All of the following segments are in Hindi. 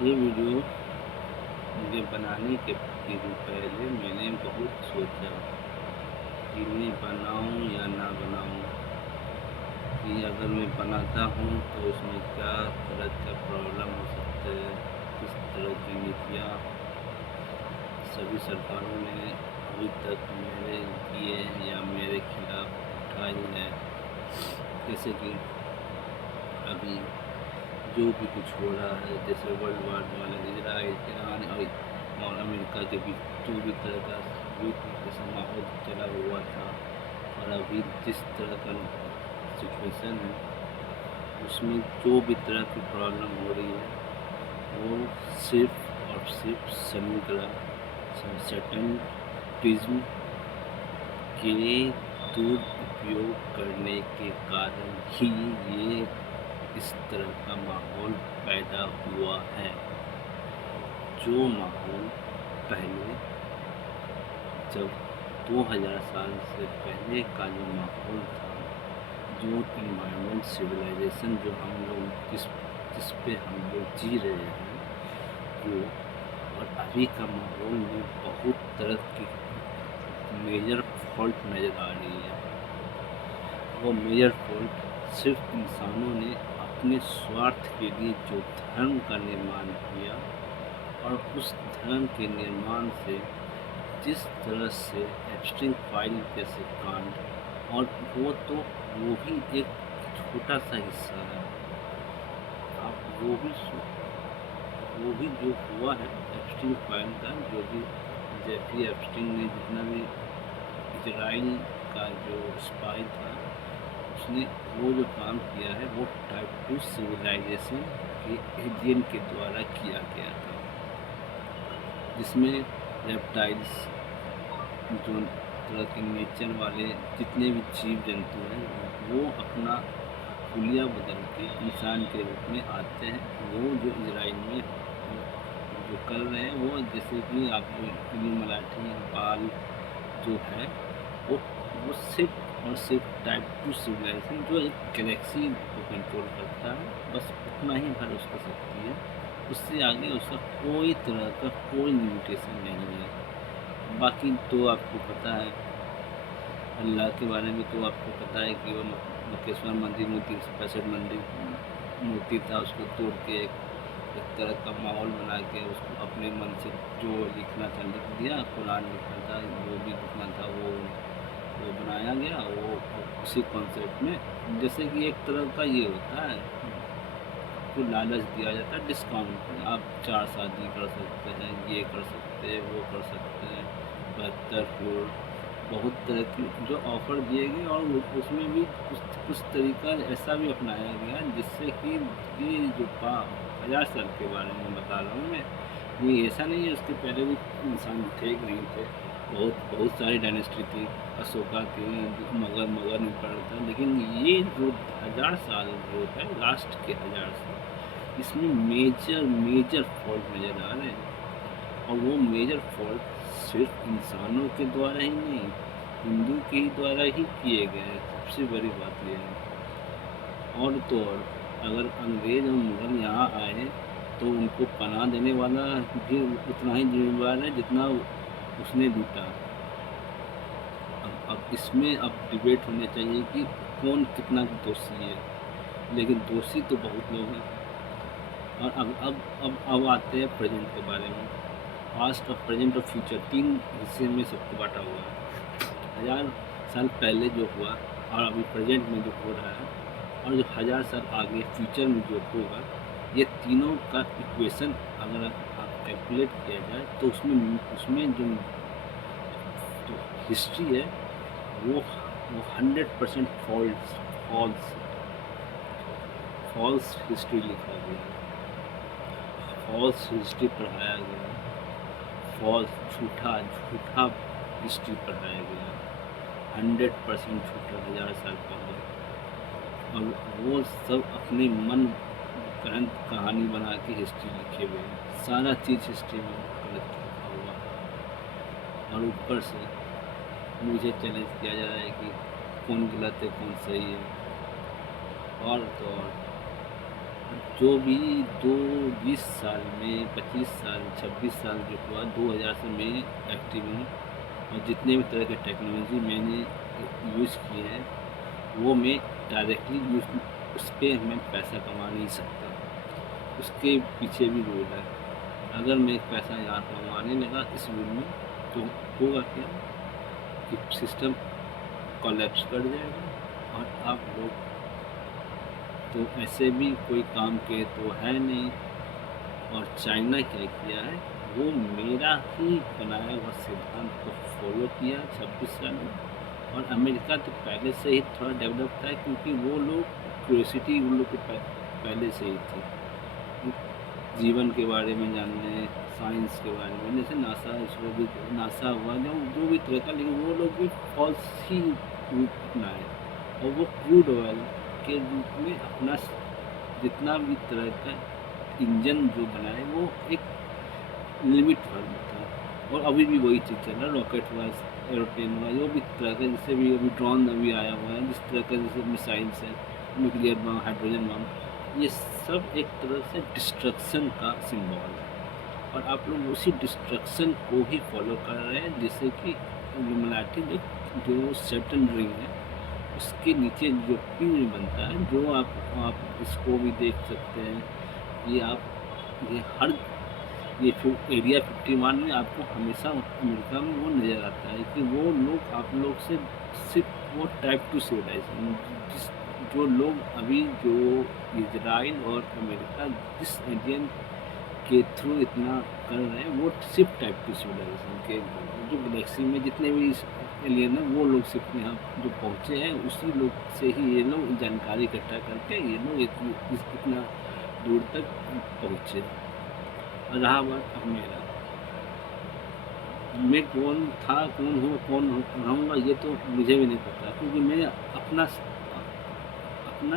ये वीडियो मुझे बनाने के दिन पहले मैंने बहुत सोचा कि मैं बनाऊं या ना बनाऊं, कि अगर मैं बनाता हूं तो उसमें क्या तरह का प्रॉब्लम हो सकते हैं, किस तरह की नीतियाँ सभी सरकारों ने अभी तक मेरे लिए या मेरे खिलाफ उठाई है। जैसे कि अभी जो भी कुछ हो रहा है, जैसे वर्ल्ड वार वाला इजराइल ईरान और अमेरिका के बीच जो भी तरह का युद्ध जैसा माहौल चला हुआ था, और अभी जिस तरह का सिचुएशन है उसमें जो भी तरह की प्रॉब्लम हो रही है वो सिर्फ और सिर्फ सैटेलाइटिज्म के दुरुपयोग करने के कारण ही ये इस तरह का माहौल पैदा हुआ है। जो माहौल पहले, जब 2000 साल से पहले का जो माहौल था, जो इन्वायरमेंट सिविलाइजेशन जो हम लोग जिस पे हम लोग जी रहे हैं वो, और अभी का माहौल में बहुत तरह की मेजर फॉल्ट नज़र आ रही है। वो मेजर फॉल्ट सिर्फ इंसानों ने अपने स्वार्थ के लिए जो धर्म का निर्माण किया, और उस धर्म के निर्माण से जिस तरह से एब्स्ट्रिंग फाइल जैसे कांड, और वो भी एक छोटा सा हिस्सा है। आप वो भी जो हुआ है एब्स्ट्रिंग फाइल का, जो भी जेफरी एब्स्ट्रिंग ने जितना भी इजराइल का जो स्पाई था उसने वो जो काम किया है वो टाइप 2 सिविलाइजेशन के एलियन के द्वारा किया गया था, जिसमें रेप्टाइल्स, जो तरह के नेचर वाले जितने भी जीव जंतु हैं वो अपना हुलिया बदल के इंसान के रूप में आते हैं। वो जो इजराइल में जो कर रहे हैं वो, जैसे कि आप मलाठी बाल जो है वो वो सिर्फ और सिर्फ टाइप 2 सिविलाइजेशन जो एक गैलेक्सी को कंट्रोल करता है, बस उतना ही भर उसको सकती है। उससे आगे उसका कोई तरह का कोई लिमिटेशन नहीं है। बाकी तो आपको पता है अल्लाह के बारे में, तो आपको पता है कि वो मुकेश्वर मंदिर में 365 मंदिर मूर्ति था, उसको तोड़ के एक तरह का माहौल बना के उसको अपने मन से जो लिखना था लिख दिया, कुरान लिखना था, जो भी लिखना था वो बनाया गया। वो उसी कॉन्सेप्ट में, जैसे कि एक तरह का ये होता है तो लालच दिया जाता है डिस्काउंट में, आप 4 शादी कर सकते हैं, ये कर सकते हैं, वो कर सकते हैं, 72 फ्लोर, बहुत तरह की जो ऑफ़र दिए गए, और उसमें भी कुछ तरीका ऐसा भी अपनाया गया जिससे कि ये जो 1000 साल के बारे में बता रहा हूँ मैं, ये ऐसा नहीं है उसके पहले भी इंसान थे कि नहीं थे। बहुत सारी डायनेस्टी थी, अशोका थी, मगर एम्पायर था, लेकिन ये जो 1000 साल जो है लास्ट के 1000 साल, इसमें मेजर फॉल्ट नज़र आ रहे हैं। और वो मेजर फॉल्ट सिर्फ इंसानों के द्वारा ही नहीं, हिंदू के ही द्वारा ही किए गए हैं। सबसे बड़ी बात ये है। और तो और अगर अंग्रेज़ और मुग़ल यहाँ आए तो उनको पनाह देने वाला भी उतना ही ज़िम्मेवार है जितना उसने लूटा। अब इसमें अब डिबेट होने चाहिए कि कौन कितना दोषी है, लेकिन दोषी तो बहुत लोग हैं। और अब आते हैं प्रेजेंट के बारे में। पास्ट और प्रेजेंट और फ्यूचर 3 हिस्से में सबको बाँटा हुआ है। 1000 साल पहले जो हुआ, और अभी प्रेजेंट में जो हो रहा है, और जो 1000 साल आगे फ्यूचर में जो होगा, ये तीनों का इक्वेशन अगर आप कैलकुलेट किया जाए तो उसमें जो हिस्ट्री है वो 100% फॉल्स हिस्ट्री लिखा गया है, फॉल्स हिस्ट्री पढ़ाया गया है, झूठा हिस्ट्री पढ़ाया गया है, 100% झूठा 1000 साल पहले। और वो सब अपने मन गढ़ंत कहानी बना के हिस्ट्री लिखे हुए हैं, सारा चीज़ हिस्ट्री में गलत लिखा हुआ है। और ऊपर से मुझे चैलेंज किया जा रहा है कि कौन गलत है कौन सही है। और तो और जो भी दो 20 साल में 25 साल 26 साल जो हुआ 2000 से मैं एक्टिव हूँ, और जितने भी तरह के टेक्नोलॉजी मैंने यूज़ किए हैं वो मैं डायरेक्टली यूज उस पर मैं पैसा कमा नहीं सकता। उसके पीछे भी रूल है। अगर मैं पैसा यहाँ कमाने लगा इस रूल में तो होगा क्या कि सिस्टम कोलैप्स कर जाएगा और आप लोग तो ऐसे भी कोई काम के तो है नहीं। और चाइना क्या किया है, वो मेरा ही बनाया हुआ सिद्धांत को फॉलो किया 26 साल में। और अमेरिका तो पहले से ही थोड़ा डेवलप था, क्योंकि वो लोग क्यूरियोसिटी उन लोग के पहले से ही थी जीवन के बारे में जानने, साइंस के बारे में। जैसे नासा, इसरो भी, नासा हुआ जो भी तरह का, लेकिन वो लोग भी फॉल्स ही रूट अपनाए और वो क्रूड ऑयल के रूप में अपना जितना भी तरह का इंजन जो बनाए वो एक लिमिट भर में था। और अभी भी वही चीज़ चल रहा है, रॉकेट हुआ, एरोप्लेन हुआ, जो भी तरह का, जैसे भी अभी ड्रोन अभी आया हुआ है, जिस तरह का जैसे मिसाइल्स है, न्यूक्लियर बम, हाइड्रोजन बम, ये सब एक तरह से डिस्ट्रक्शन का सिंबल है। और आप लोग उसी डिस्ट्रक्शन को ही फॉलो कर रहे हैं। जैसे कि इल्यूमिनाटी जो सैटर्न रिंग है उसके नीचे जो पिंग बनता है, जो आप इसको भी देख सकते हैं। ये हर ये एरिया 51 में आपको हमेशा अमेरिका में वो नज़र आता है कि वो लोग आप लोग से सिर्फ वो टाइप टू सिविलाइजेशन, जो लोग अभी जो इजराइल और अमेरिका जिस एलियन के थ्रू इतना कर रहे हैं, वो सिर्फ टाइप टू सिविलाइजेशन के जो गैलेक्सी में जितने भी एलियन है वो लोग सिर्फ यहाँ जो पहुँचे हैं उसी लोग से ही ये लोग जानकारी इकट्ठा करके ये लोग इतना दूर तक पहुँचे। रहा बात अब मेरा, मैं कौन था, कौन हूँ, कौन रहूँगा, ये तो मुझे भी नहीं पता, क्योंकि मैं अपना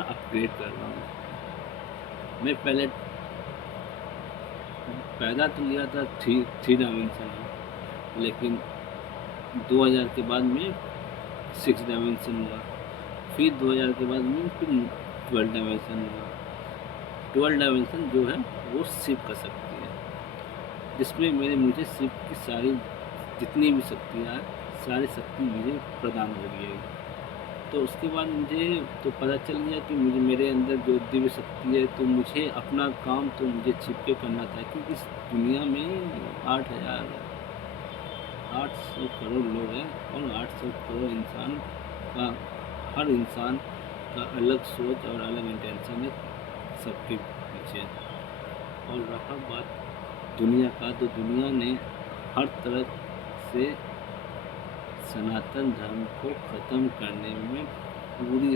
अपग्रेड कर रहा हूँ। मैं पहले पैदा तो लिया था थ्री डायमेंशन में, लेकिन 2000 के बाद में 6 डायमेंशन हुआ, फिर 2000 के बाद में फिर 12 डायमेंशन हुआ। 12 डायमेंशन जो है वो शिफ्ट कर सकती है, जिसमें मुझे शिफ्ट की सारी जितनी भी शक्तियाँ सारी शक्ति मुझे प्रदान हो गई है। तो उसके बाद मुझे तो पता चल गया कि मेरे अंदर जो दिव्य शक्ति है, तो मुझे अपना काम तो मुझे छिप के करना था, क्योंकि इस दुनिया में 800 करोड़ लोग हैं और 800 करोड़ इंसान का, हर इंसान का अलग सोच और अलग इंटेंशन है सबके पीछे। और रहा बात दुनिया का, तो दुनिया ने हर तरह से सनातन धर्म को ख़त्म करने में पूरी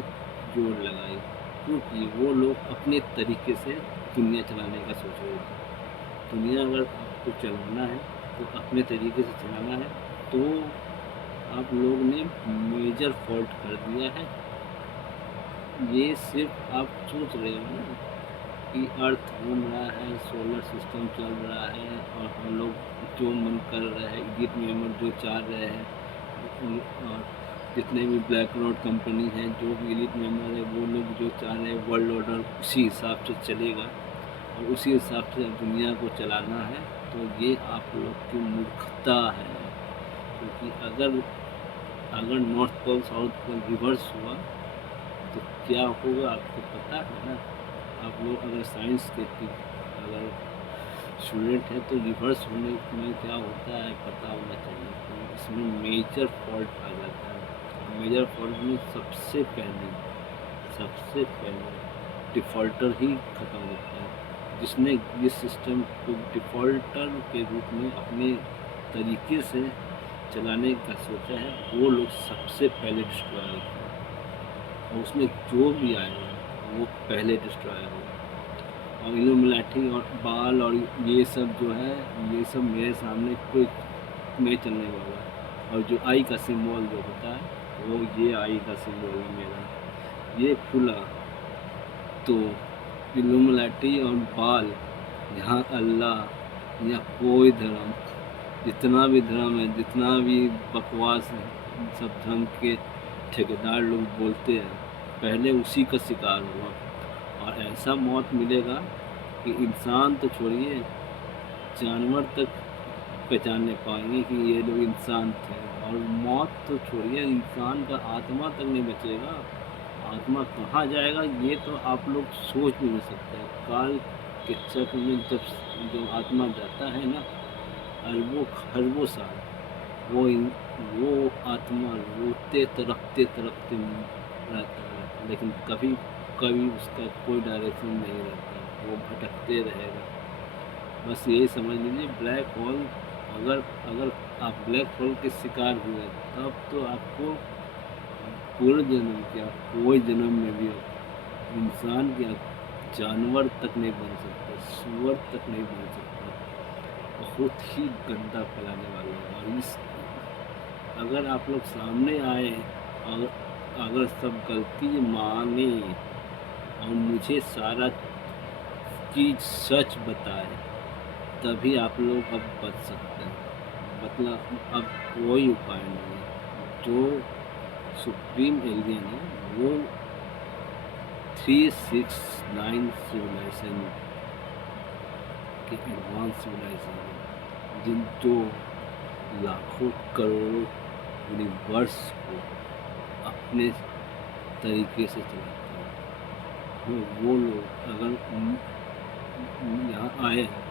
जोर लगाई, क्योंकि वो लोग अपने तरीके से दुनिया चलाने का सोच रहे थे। दुनिया अगर आपको चलाना है तो अपने तरीके से चलाना है, तो आप लोग ने मेजर फॉल्ट कर दिया है। ये सिर्फ आप सोच रहे हो ना कि अर्थ घूम रहा है, सोलर सिस्टम चल रहा है और हम लोग जो मन कर रहे हैं, इडियट मेंबर जो चाह रहे हैं, और जितने भी ब्लैक रोड कंपनी है, जो भी एलिट मेंबर है, वो लोग जो चाह रहे हैं वर्ल्ड ऑर्डर उसी हिसाब से चलेगा और उसी हिसाब से दुनिया को चलाना है। तो ये आप लोग की मूर्खता है, क्योंकि अगर north pole south pole reverse हुआ तो क्या होगा आपको पता है ना। आप लोग अगर साइंस के अगर स्टूडेंट है तो रिवर्स होने में क्या होता है पता होना चाहिए। तो इसमें मेजर फॉल्ट आ जाता है। मेजर फॉल्ट में सबसे पहले डिफ़ॉल्टर ही ख़त्म होता है, जिसने ये सिस्टम को डिफ़ॉल्टर के रूप में अपने तरीके से चलाने का सोचा है, वो लोग सबसे पहले डिस्ट्रॉय होते हैं और उसमें जो भी आएगा वो पहले डिस्ट्रॉय होगा। और इल्यूमिनाटी और बाल और ये सब जो है, ये सब मेरे सामने कोई नहीं चलने वाला है। और जो आई का सिंबल जो होता है वो ये आई का सिंबल है मेरा, ये खुला। तो इल्यूमिनाटी और बाल, यहाँ अल्लाह या कोई धर्म, जितना भी धर्म है, जितना भी बकवास है, सब धर्म के ठेकेदार लोग बोलते हैं, पहले उसी का शिकार हुआ और ऐसा मौत मिलेगा कि इंसान तो छोड़िए, जानवर तक पहचानने पाएंगे कि ये लोग इंसान थे। और मौत तो छोड़िए, इंसान का आत्मा तक नहीं बचेगा। आत्मा कहाँ जाएगा ये तो आप लोग सोच भी नहीं सकते। काल के चक्र में जब आत्मा जाता है ना, अरबों खरबों साल, वो आत्मा रोते तड़पते तड़पते रहता है, लेकिन कभी कभी उसका कोई डायरेक्शन नहीं रहता, वो भटकते रहेगा। बस यही समझ लीजिए, ब्लैक होल, अगर अगर आप ब्लैक होल के शिकार हुए तब तो आपको पूरे जन्म क्या, कोई जन्म में भी इंसान क्या, जानवर तक नहीं बन सकते, सूअर तक नहीं बन सकते। बहुत ही गंदा फैलाने वाला है। और इस अगर आप लोग सामने आए और अगर सब गलती माने और मुझे सारा चीज़ सच बताए, तभी आप लोग अब बच सकते हैं। मतलब अब कोई उपाय नहीं है। जो सुप्रीम एलियन है वो 369 सिविलाइजेशन के एडवांस सिविलाइजेशन है, जिन जो लाखों करोड़ों यूनिवर्स को अपने तरीके से चलाते हैं। वो लोग अगर यहाँ आए हैं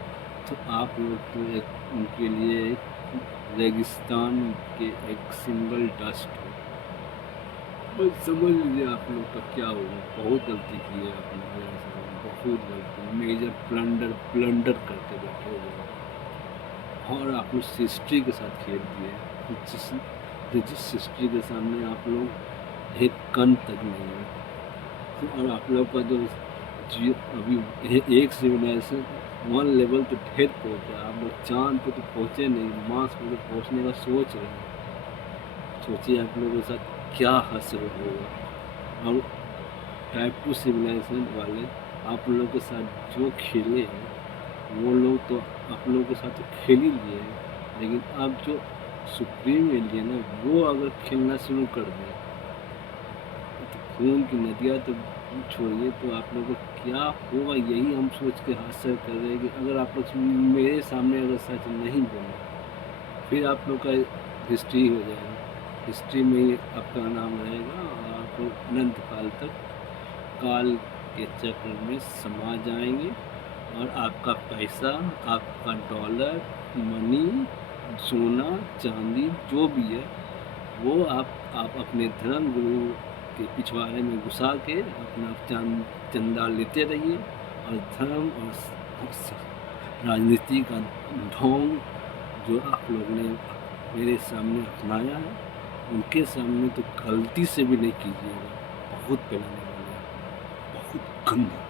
तो आप लोग तो एक उनके लिए एक रेगिस्तान के एक सिंगल डस्ट हो। बस समझ लीजिए आप लोग का क्या होगा। बहुत गलती की है आपने, बहुत गलती, मेजर प्लंडर करके बैठे हुए हो। और आप लोग हिस्ट्री के साथ खेल दिए, जिस हिस्ट्री के सामने आप लोग एक कण तक नहीं है। और आप लोग का जो अभी एक सिविलाइजेशन 1 लेवल तो ढेर पहुँचा, आप लोग चांद पे तो पहुँचे नहीं, मार्स पे तो पहुँचने का सोच रहे हैं। सोचिए आप लोगों के साथ क्या हासिल होगा। और टाइप 2 सिविलाइजेशन वाले आप लोगों के साथ जो खेले हैं, वो लोग तो आप लोगों के साथ तो खेल ही लिए हैं, लेकिन अब जो सुप्रीम एलियन है वो अगर खेलना शुरू कर दे तो खून की नदियाँ तो छोड़िए, तो आप लोगों को क्या होगा यही हम सोच के हासिल कर रहे हैं कि अगर आप लोग मेरे सामने अगर सच नहीं बोले, फिर आप लोग का हिस्ट्री हो जाएगा, हिस्ट्री में ही आपका नाम रहेगा और आप लोग अनंत काल तक काल के चक्र में समा जाएंगे। और आपका पैसा, आपका डॉलर, मनी, सोना चांदी जो भी है, वो आप अपने धर्म गुरु के पिछवाड़े में घुसा के अपना चंदा लेते रहिए। और धर्म और राजनीति का ढोंग जो आप लोगों ने मेरे सामने अपनाया है, उनके सामने तो गलती से भी नहीं कीजिएगा। बहुत फैलाने वाले हैं, बहुत गंदा।